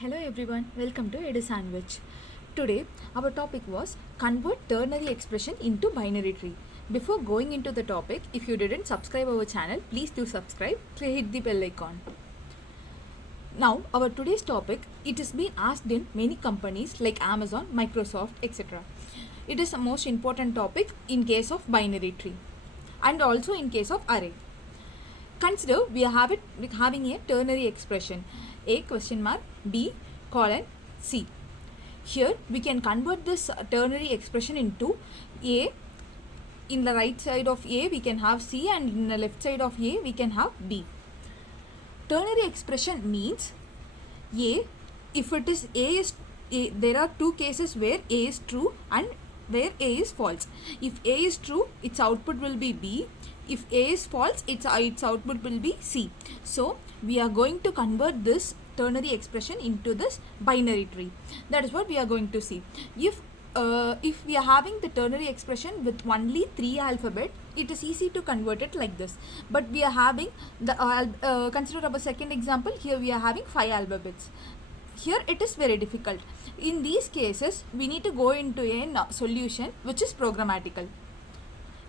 Hello everyone, welcome to Edu Sandwich. Today our topic was convert ternary expression into binary tree. Before going into the topic, if you didn't subscribe our channel, please do subscribe, hit the bell icon. Now our today's topic, it has been asked in many companies like Amazon, Microsoft, etc. It is the most important topic in case of binary tree and also in case of array. Consider we are having a ternary expression a question mark b colon c. Here we can convert this ternary expression into a. In the right side of a we can have c, and in the left side of a we can have b. Ternary expression means a, if it is a is a, there are two cases where a is true and where a is false. If a is true, its output will be b. If a is false, its output will be c. So we are going to convert this ternary expression into this binary tree. That is what we are going to see. If we are having the ternary expression with only 3 alphabet, it is easy to convert it like this. But we are having the consider our second example. Here we are having 5 alphabets. Here it is very difficult. In these cases, we need to go into a solution which is programmatical.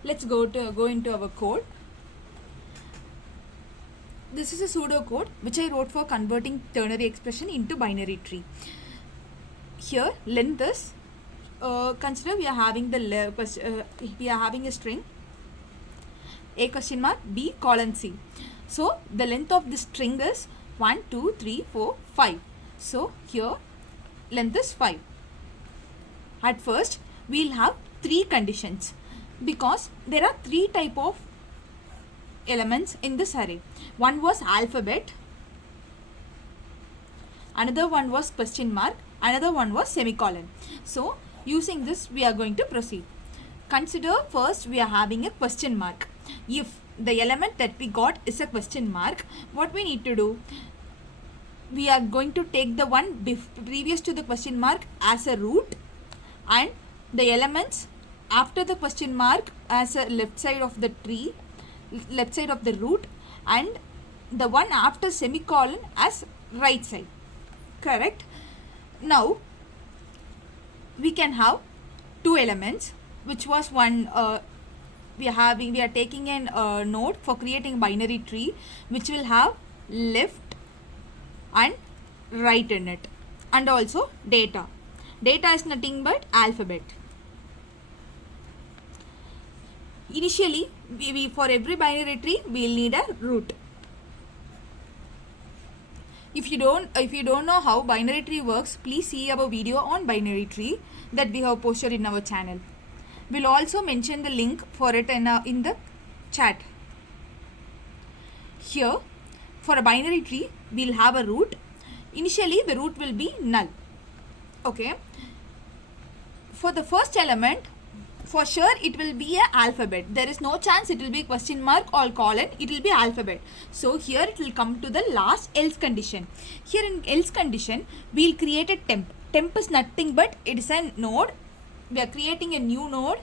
Let's go into our code. This is a pseudo code which I wrote for converting ternary expression into binary tree. Here length is consider we are having we are having a string a question mark b colon c. So the length of this string is 1 2 3 4 5. So here length is 5. At first we will have 3 conditions because there are 3 type of elements in this array. One was alphabet, another one was question mark, another one was semicolon. So using this we are going to proceed. Consider first we are having a question mark. If the element that we got is a question mark, what we need to do? We are going to take the one previous to the question mark as a root, and the elements after the question mark as a left side of the tree, left side of the root, and the one after semicolon as right side. Correct? Now we can have 2 elements, which was one we are taking a node for creating binary tree which will have left and right in it, and also data. Data is nothing but alphabet. Initially we for every binary tree we will need a root. If you don't know how binary tree works, please see our video on binary tree that we have posted in our channel. We'll also mention the link for it in the chat. Here for a binary tree we'll have a root. Initially the root will be null. Okay. For the first element, for sure it will be a alphabet. There is no chance it will be question mark or colon. It will be alphabet. So here it will come to the last else condition. Here in else condition we will create a temp. Temp is nothing but it is a node. We are creating a new node.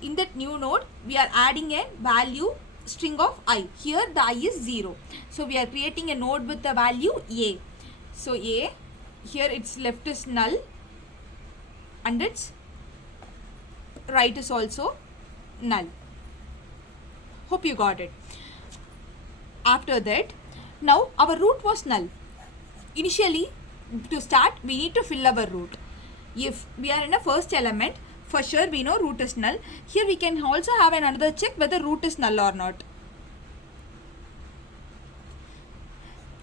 In that new node we are adding a value string of I. Here the I is 0. So we are creating a node with the value a. So a, here its left is null and its right is also null. Hope you got it. After that, now our root was null. Initially to start we need to fill our root. If we are in a first element, for sure we know root is null. Here we can also have another check whether root is null or not.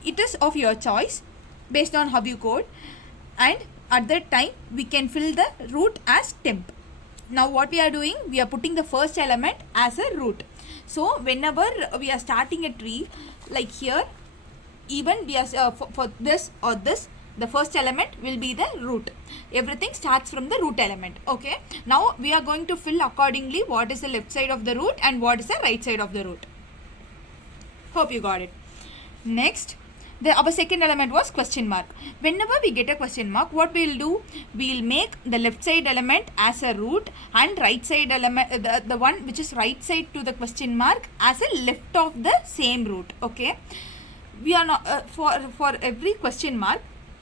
It is of your choice based on how you code, and at that time we can fill the root as temp. Now what we are doing, we are putting the first element as a root. So whenever we are starting a tree, like here, even we are for this or this, the first element will be the root. Everything starts from the root element. Okay. Now we are going to fill accordingly what is the left side of the root and what is the right side of the root. Hope you got it. Next, our second element was question mark. Whenever we get a question mark, what we will do? We will make the left side element as a root and right side element, the one which is right side to the question mark as a left of the same root. Okay. We are not for every question mark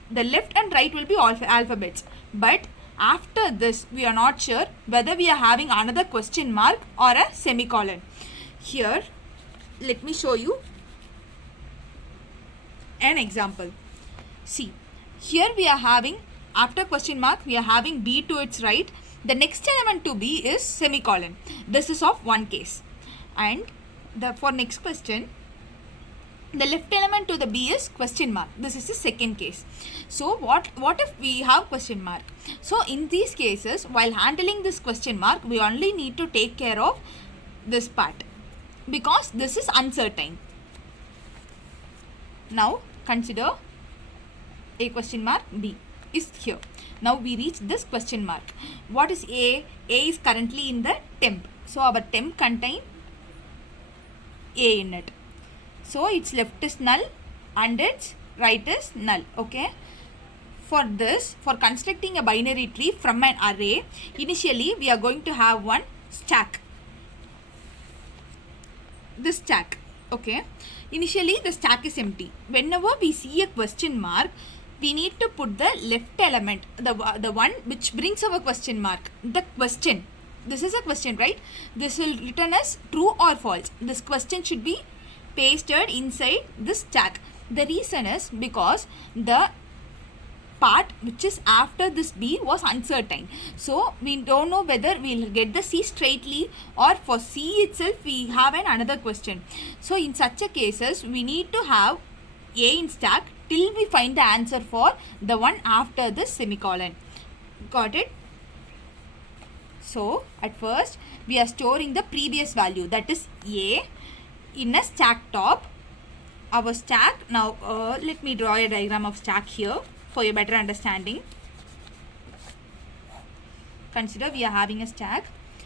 the left and right will be alphabets, but after this we are not sure whether we are having another question mark or a semicolon. Here let me show you an example. See, here we are having, after question mark we are having B to its right. The next element to B is semicolon. This is of one case. And for next question, the left element to the B is question mark. This is the second case. So what if we have question mark? So in these cases, while handling this question mark, we only need to take care of this part because this is uncertain. Now consider a question mark B is here. Now we reach this question mark. What is A? A is currently in the temp. So our temp contain A in it. So its left is null and its right is null. Okay. For this, for constructing a binary tree from an array, initially we are going to have one stack. This stack. Okay. Initially the stack is empty. Whenever we see a question mark, we need to put the left element, the one which brings our question mark, the question. This is a question, right? This will return as true or false. This question should be pasted inside this stack. The reason is because the part which is after this B was uncertain. So we don't know whether we'll get the C straightly or for C itself we have another question. So in such a cases, we need to have A in stack till we find the answer for the one after this semicolon. Got it? So at first we are storing the previous value, that is A, in a stack top. Our stack, now let me draw a diagram of stack here for your better understanding. Consider we are having a stack.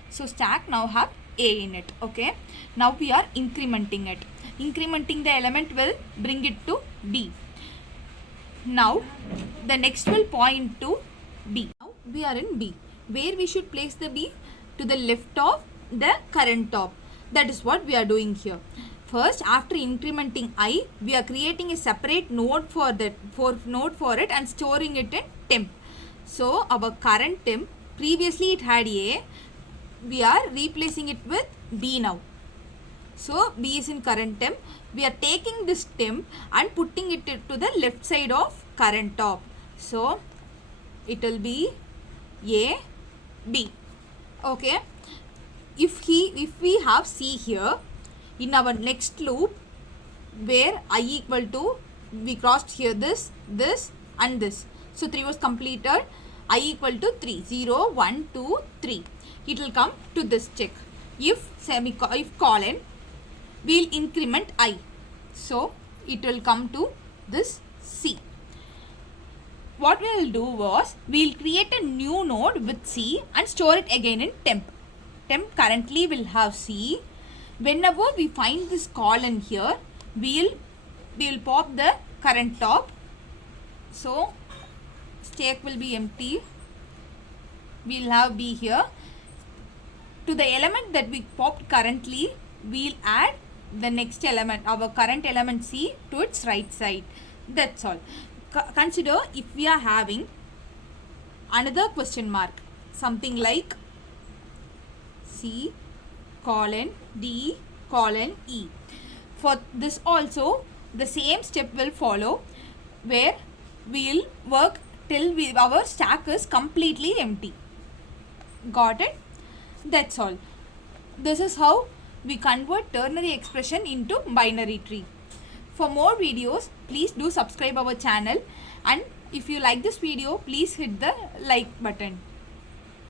So stack now have A in it. Okay. Now we are incrementing it. Incrementing the element will bring it to B. Now the next will point to B. Now we are in B. Where we should place the B? To the left of the current top. That is what we are doing here. First, after incrementing I, we are creating a separate node for it and storing it in temp. So our current temp, previously it had A, we are replacing it with B now. So B is in current temp. We are taking this temp and putting it to the left side of current top. So it will be A, B. Okay. If we have C here, in our next loop where I equal to, we crossed here this and this. So 3 was completed. I equal to 3. 0, 1, 2, 3. It will come to this check. If colon, we'll increment I. So it will come to this C. What we will do was, we'll create a new node with C and store it again in temp. Temp currently will have C. Whenever we find this colon here, we'll pop the current top. So stack will be empty. We'll have B here. To the element that we popped currently, we'll add the next element, our current element C, to its right side. That's all. Consider if we are having another question mark, something like C colon D colon E. For this also the same step will follow, where we'll work till our stack is completely empty. Got it? That's all. This is how we convert ternary expression into binary tree. For more videos, please do subscribe our channel, and if you like this video, please hit the like button.